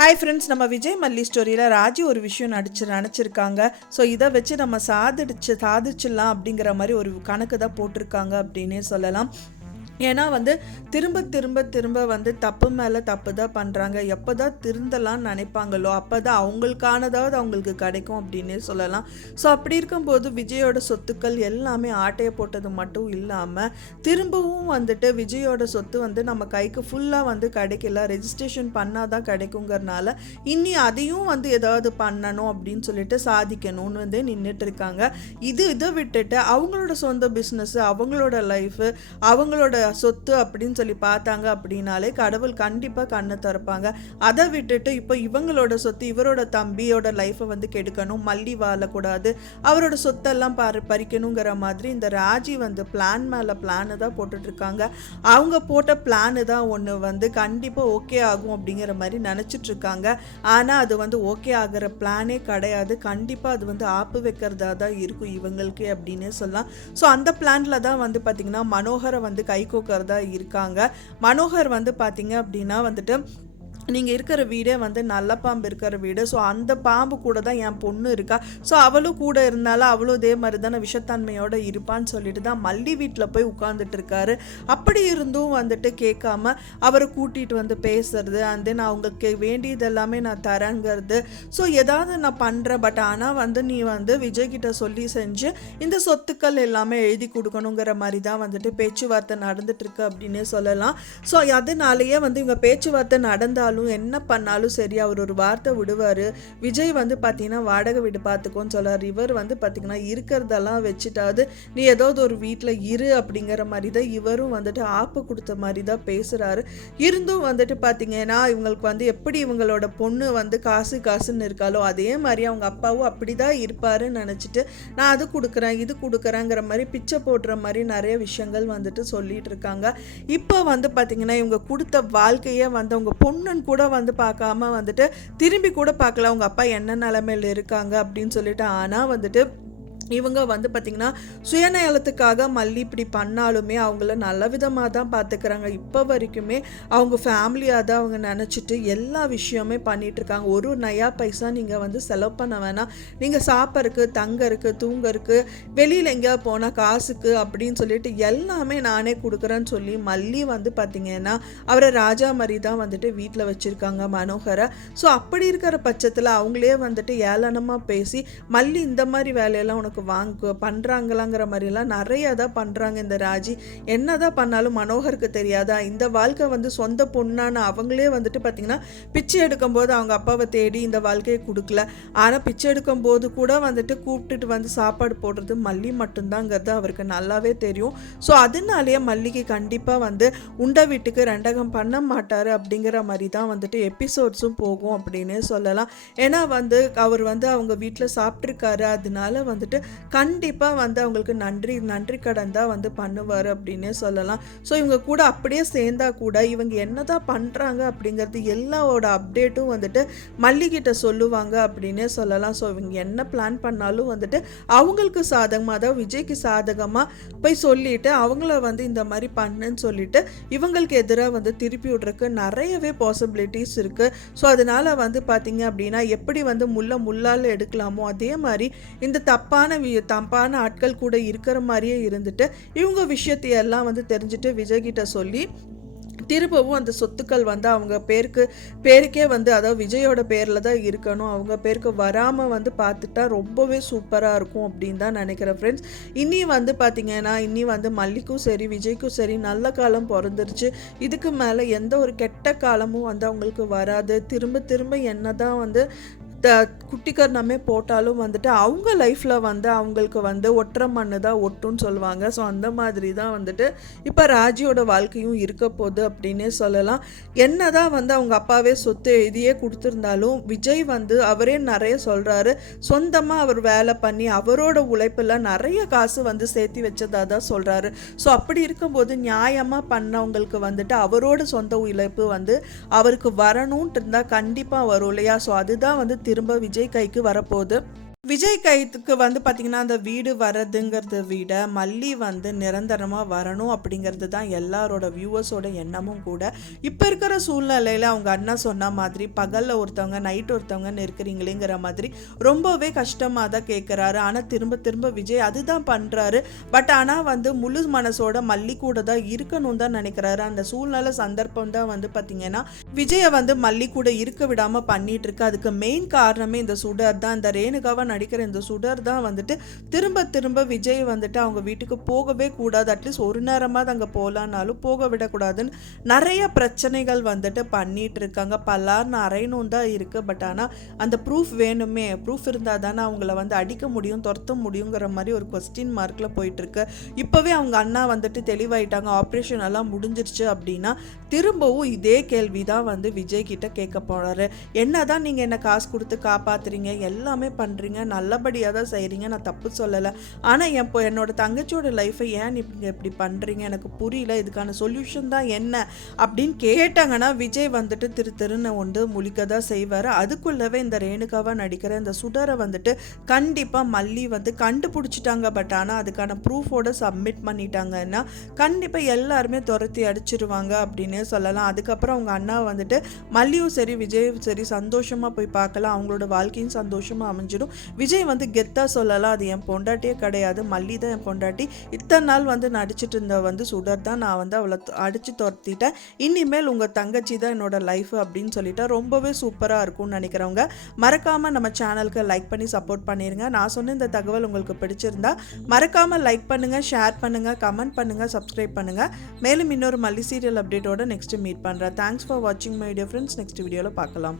Hi friends, நம்ம விஜய் மல்லி ஸ்டோரியில் ராஜி ஒரு விஷயம் நினச்சிருக்காங்க. ஸோ இதை வச்சு நம்ம சாதிச்சிடலாம் அப்படிங்கிற மாதிரி ஒரு கணக்கு தான் போட்டிருக்காங்க அப்படின்னே சொல்லலாம். ஏன்னா திரும்ப திரும்ப திரும்ப தப்பு மேலே தப்பு தான் பண்ணுறாங்க. எப்போ தான் திருந்தலாம்னு நினைப்பாங்களோ அப்போ தான் அவங்களுக்கானதாவது அவங்களுக்கு கிடைக்கும் அப்படின்னே சொல்லலாம். ஸோ அப்படி இருக்கும்போது விஜயோட சொத்துக்கள் எல்லாமே ஆட்டையை போட்டது மட்டும் இல்லாமல் திரும்பவும் விஜயோட சொத்து நம்ம கைக்கு ஃபுல்லாக கிடைக்கல, ரெஜிஸ்ட்ரேஷன் பண்ணால் தான் கிடைக்குங்கிறனால இனி அதையும் ஏதாவது பண்ணணும் அப்படின்னு சொல்லிட்டு சாதிக்கணும்னு நின்றுட்டு இருக்காங்க. இதை விட்டுட்டு அவங்களோட சொந்த பிஸ்னஸ், அவங்களோட லைஃபு, அவங்களோட சொத்து அப்படின்னு சொல்லி பார்த்தாங்க அப்படின்னாலே கடவுள் கண்டிப்பாக கண்ணை திறப்பாங்க. அதை விட்டுட்டு இப்போ இவங்களோட சொத்து, இவரோட தம்பியோட லைஃப்பை கெடுக்கணும், மல்லி வாழக்கூடாது, அவரோட சொத்தெல்லாம் பறிக்கணுங்கிற மாதிரி இந்த ராஜி பிளான் மேலே பிளானு தான் போட்டுட்ருக்காங்க. அவங்க போட்ட பிளானு தான் ஒன்று கண்டிப்பாக ஓகே ஆகும் அப்படிங்கிற மாதிரி நினச்சிட்ருக்காங்க. ஆனால் அது ஓகே ஆகிற பிளானே கிடையாது. கண்டிப்பாக அது ஆப்பு வைக்கிறதா தான் இருக்கும் இவங்களுக்கு அப்படின்னு சொல்லலாம். ஸோ அந்த பிளானில் தான் பார்த்திங்கன்னா மனோகரை கை கோக்கிறதா இருக்காங்க. மனோகர் பார்த்தீங்க அப்படின்னா நீங்கள் இருக்கிற வீடே நல்ல பாம்பு இருக்கிற வீடு. ஸோ அந்த பாம்பு கூட தான் என் பொண்ணு இருக்கா. ஸோ அவளும் கூட இருந்தாலும் அவளும் இதே மாதிரி தானே விஷத்தன்மையோடு இருப்பான்னு சொல்லிட்டு தான் மல்லி வீட்டில் போய் உட்காந்துட்டு இருக்காரு. அப்படி இருந்தும் கேட்காம அவரை கூட்டிகிட்டு பேசுறது, அண்ட் தென் அவங்களுக்கு வேண்டியது எல்லாமே நான் தரேங்கிறது. ஸோ ஏதாவது நான் பண்ணுறேன், பட் ஆனால் நீ விஜய்கிட்ட சொல்லி செஞ்சு இந்த சொத்துக்கள் எல்லாமே எழுதி கொடுக்கணுங்கிற மாதிரி தான் பேச்சுவார்த்தை நடந்துட்டுருக்கு அப்படின்னே சொல்லலாம். ஸோ அதனாலேயே இவங்க பேச்சுவார்த்தை நடந்தாலும் என்ன பண்ணாலும் சரி அவர் ஒரு வார்த்தை விடுவார். விஜய் பார்த்தீங்கன்னா வாடகை வீடு பார்த்துக்கோன்னு சொல்லார். இவர் பார்த்தீங்கன்னா இருக்கிறதெல்லாம் வச்சுட்டாது நீ ஏதாவது ஒரு வீட்டில் இரு அப்படிங்கிற மாதிரி தான் இவரும் ஆப்பு கொடுத்த மாதிரி தான் பேசுகிறாரு. இருந்தும் பார்த்தீங்கன்னா இவங்களுக்கு எப்படி இவங்களோட பொண்ணு காசுன்னு இருக்காலோ அதே மாதிரி அவங்க அப்பாவும் அப்படி தான் இருப்பாருன்னு நினச்சிட்டு நான் அது கொடுக்குறேன் இது கொடுக்குறேங்கிற மாதிரி பிச்சை போடுற மாதிரி நிறைய விஷயங்கள் சொல்லிட்டு இருக்காங்க. இப்போ பார்த்தீங்கன்னா இவங்க கொடுத்த வாழ்க்கையே அவங்க பொண்ணுன்னு கூட பார்க்காம திரும்பி கூட பார்க்கல அவங்க அப்பா என்ன நிலைமையில் இருக்காங்க அப்படின்னு சொல்லிட்டு. ஆனால் இவங்க பார்த்திங்கன்னா சுயநலத்துக்காக மல்லி இப்படி பண்ணாலுமே அவங்கள நல்ல விதமாக தான் பார்த்துக்கிறாங்க. இப்போ வரைக்குமே அவங்க ஃபேமிலியாக தான் அவங்க நினச்சிட்டு எல்லா விஷயமே பண்ணிகிட்ருக்காங்க. ஒரு நயா பைசா நீங்கள் செலவு பண்ண வேணாம், நீங்கள் சாப்பிட்றதுக்கு, தங்கறதுக்கு, தூங்கறதுக்கு, வெளியில் எங்கேயா போனால் காசுக்கு அப்படின்னு சொல்லிட்டு எல்லாமே நானே கொடுக்குறேன்னு சொல்லி மல்லி பார்த்திங்கன்னா அவரை ராஜா மாதிரி தான் வீட்டில் வச்சுருக்காங்க மனோகரை. ஸோ அப்படி இருக்கிற பட்சத்தில் அவங்களே ஏளனமாக பேசி மல்லி இந்த மாதிரி வேலையெல்லாம் உனக்கு பண்ணுறாங்களாங்கிற மாதிரிலாம் நிறைய தான் பண்ணுறாங்க இந்த ராஜி. என்ன தான் பண்ணாலும் மனோகருக்கு தெரியாதா இந்த வாழ்க்கை சொந்த பொண்ணான அவங்களே பார்த்திங்கன்னா பிச்சை எடுக்கும்போது அவங்க அப்பாவை தேடி இந்த வாழ்க்கையை கொடுக்கல. ஆனால் பிச்சை எடுக்கும்போது கூட கூப்பிட்டுட்டு சாப்பாடு போடுறது மல்லி மட்டும்தாங்கிறது அவருக்கு நல்லாவே தெரியும். ஸோ அதனாலேயே மல்லிக்கு கண்டிப்பாக உண்ட வீட்டுக்கு ரெண்டகம் பண்ண மாட்டார் அப்படிங்கிற மாதிரி தான் எபிசோட்ஸும் போகும் அப்படின்னே சொல்லலாம். ஏன்னா அவர் அவங்க வீட்டில் சாப்பிட்ருக்காரு, அதனால கண்டிப்பாக அவங்களுக்கு நன்றி கடன் தான் பண்ணுவார் அப்படின்னே சொல்லலாம். ஸோ இவங்க கூட அப்படியே சேர்ந்தா கூட இவங்க என்ன தான் பண்ணுறாங்க அப்படிங்கிறது எல்லாவோட அப்டேட்டும் மல்லிகிட்ட சொல்லுவாங்க அப்படின்னே சொல்லலாம். ஸோ இவங்க என்ன பிளான் பண்ணாலும் அவங்களுக்கு சாதகமாக தான் விஜய்க்கு சாதகமாக போய் சொல்லிவிட்டு அவங்கள இந்த மாதிரி பண்ணுன்னு சொல்லிட்டு இவங்களுக்கு எதிராக திருப்பி விட்றதுக்கு நிறையவே பாசிபிலிட்டிஸ் இருக்குது. ஸோ அதனால் பார்த்தீங்க அப்படின்னா எப்படி முள்ளால் எடுக்கலாமோ அதே மாதிரி இந்த தப்பான ஆட்கள் கூட இருக்கிற மாதிரியே இருந்துட்டு இவங்க விஷயத்தையெல்லாம் தெரிஞ்சுட்டு விஜய்கிட்ட சொல்லி திரும்பவும் அந்த சொத்துக்கள் அவங்க பேருக்கே அதாவது விஜயோட பேரில் தான் இருக்கணும், அவங்க பேருக்கு வராமல் பார்த்துட்டா ரொம்பவே சூப்பராக இருக்கும் அப்படின்னு தான் நினைக்கிறேன் ஃப்ரெண்ட்ஸ். இனி பார்த்தீங்கன்னா இனி மல்லிக்கும் சரி விஜய்க்கும் சரி நல்ல காலம் பிறந்துருச்சு. இதுக்கு மேலே எந்த ஒரு கெட்ட காலமும் அவங்களுக்கு வராது. திரும்ப திரும்ப என்ன தான் குட்டிக்கரணமே போட்டாலும் அவங்க லைஃப்பில் அவங்களுக்கு ஒற்றை மண்ணு தான் ஒட்டுன்னு சொல்லுவாங்க. ஸோ அந்த மாதிரி தான் இப்போ ராஜியோட வாழ்க்கையும் இருக்க போகுது அப்படின்னே சொல்லலாம். என்ன தான் அவங்க அப்பாவே சொத்து எழுதியே கொடுத்துருந்தாலும் விஜய் அவரே நிறைய சொல்கிறாரு, சொந்தமாக அவர் வேலை பண்ணி அவரோட உழைப்பில் நிறைய காசு சேர்த்து வச்சதாக தான் சொல்கிறாரு. ஸோ அப்படி இருக்கும்போது நியாயமாக பண்ணவங்களுக்கு அவரோட சொந்த உழைப்பு அவருக்கு வரணுன்ட்டு இருந்தால் கண்டிப்பாக வரும் இல்லையா. ஸோ அதுதான் திரும்ப விஜய் கைக்கு வரப்போகுது. விஜய் கைத்துக்கு வந்து பார்த்தீங்கன்னா, அந்த வீடு வரதுங்கிறத விட, மல்லி வந்து நிரந்தரமா வரணும் அப்படிங்கிறது தான் எல்லாரோட வியூவர்ஸோட எண்ணமும் கூட. இப்ப இருக்கிற சூழ்நிலையில அவங்க அண்ணா சொன்ன மாதிரி, பகல்ல ஒருத்தவங்க, நைட் ஒருத்தவங்கன்னு இருக்கிறீங்களேங்கிற மாதிரி ரொம்பவே கஷ்டமா தான் கேட்குறாரு. ஆனா திரும்ப திரும்ப விஜய் அதுதான் பண்றாரு. பட் ஆனா வந்து முழு மனசோட மல்லி கூட தான் இருக்கணும்னு தான் நினைக்கிறாரு. அந்த சூழ்நிலை சந்தர்ப்பம் தான் வந்து பார்த்தீங்கன்னா, விஜய வந்து மல்லி கூட இருக்க விடாம பண்ணிட்டு இருக்கு. அதுக்கு மெயின் காரணமே இந்த சுடர் தான். இந்த ரேணுகாவா நடிக்கிற இந்த சுடர் தான் வந்துட்டு திரும்ப திரும்ப விஜய் வந்துட்டு அவங்க வீட்டுக்கு போகவே கூடாது, அட்லீஸ்ட் ஒரு நேரமாவது அங்கே போகலான்னாலும் போக விடக்கூடாதுன்னு நிறைய பிரச்சனைகள் வந்துட்டு பண்ணிட்டு இருக்காங்க. பல்லார்னு அரையணும் தான் இருக்குது. பட் ஆனால் அந்த ப்ரூஃப் வேணுமே, ப்ரூஃப் இருந்தால் தானே அவங்கள வந்து அடிக்க முடியும், துரத்த முடியுங்கிற மாதிரி ஒரு கொஸ்டின் மார்க்கில் போயிட்டுருக்கு. இப்போவே அவங்க அண்ணா வந்துட்டு தெளிவாயிட்டாங்க, ஆப்ரேஷன் எல்லாம் முடிஞ்சிருச்சு அப்படின்னா திரும்பவும் இதே கேள்வி தான் வந்து விஜய் கிட்ட கேட்க போறாரு. என்னதான் நீங்கள் என்ன காசு கொடுத்து காப்பாற்றுறீங்க, எல்லாமே பண்ணுறீங்க, நல்லபடியாக தான் செய்கிறீங்க, நான் தப்பு சொல்லலை. ஆனால் என்னோட தங்கச்சியோட லைஃப்பை ஏன் நீங்கள் இப்படி பண்ணுறீங்க, எனக்கு புரியல, இதுக்கான சொல்யூஷன் தான் என்ன அப்படின்னு கேட்டாங்கன்னா விஜய் வந்துட்டு திருன்னு ஒன்று முழிக்க தான் செய்வார். அதுக்குள்ளவே இந்த ரேணுகாவாக நடிக்கிற இந்த சுடரை வந்துட்டு கண்டிப்பாக மல்லி வந்து கண்டுபிடிச்சிட்டாங்க. பட் ஆனால் அதுக்கான ப்ரூஃபோட சப்மிட் பண்ணிட்டாங்கன்னா கண்டிப்பாக எல்லாருமே துரத்தி அடிச்சிருவாங்க அப்படின்னே சொல்லலாம். அதுக்கப்புறம் அவங்க அண்ணா வந்துட்டு மல்லியும் சரி விஜயும் சரி சந்தோஷமாக போய் பார்க்கலாம், அவங்களோட வாழ்க்கையும் சந்தோஷமாக அமைஞ்சிடும். விஜய் வந்து கெத்தாக சொல்லலாம், அது என் பொண்டாட்டியே கிடையாது, மல்லி தான் என் பொண்டாட்டி, இத்தனை நாள் வந்து நடிச்சிட்டு இருந்த வந்து சுடர் தான், நான் வந்து அவளை அடித்து துரத்திட்டேன், இனிமேல் உங்கள் தங்கச்சி தான் என்னோட லைஃப் அப்படின்னு சொல்லிட்டா ரொம்பவே சூப்பராக இருக்கும்னு நினைக்கிறவங்க மறக்காமல் நம்ம சேனலுக்கு லைக் பண்ணி சப்போர்ட் பண்ணிடுங்க. நான் சொன்ன இந்த தகவல் உங்களுக்கு பிடிச்சிருந்தா மறக்காமல் லைக் பண்ணுங்கள், ஷேர் பண்ணுங்கள், கமெண்ட் பண்ணுங்கள், சப்ஸ்கிரைப் பண்ணுங்கள். மேலும் இன்னொரு மல்லி சீரியல் அப்டேட்டோட நெக்ஸ்ட் மீட் பண்ணுறேன். தேங்க்ஸ் ஃபார் வாட்சிங் மை டியர் ஃப்ரெண்ட்ஸ். நெக்ஸ்ட் வீடியோவில் பார்க்கலாம்.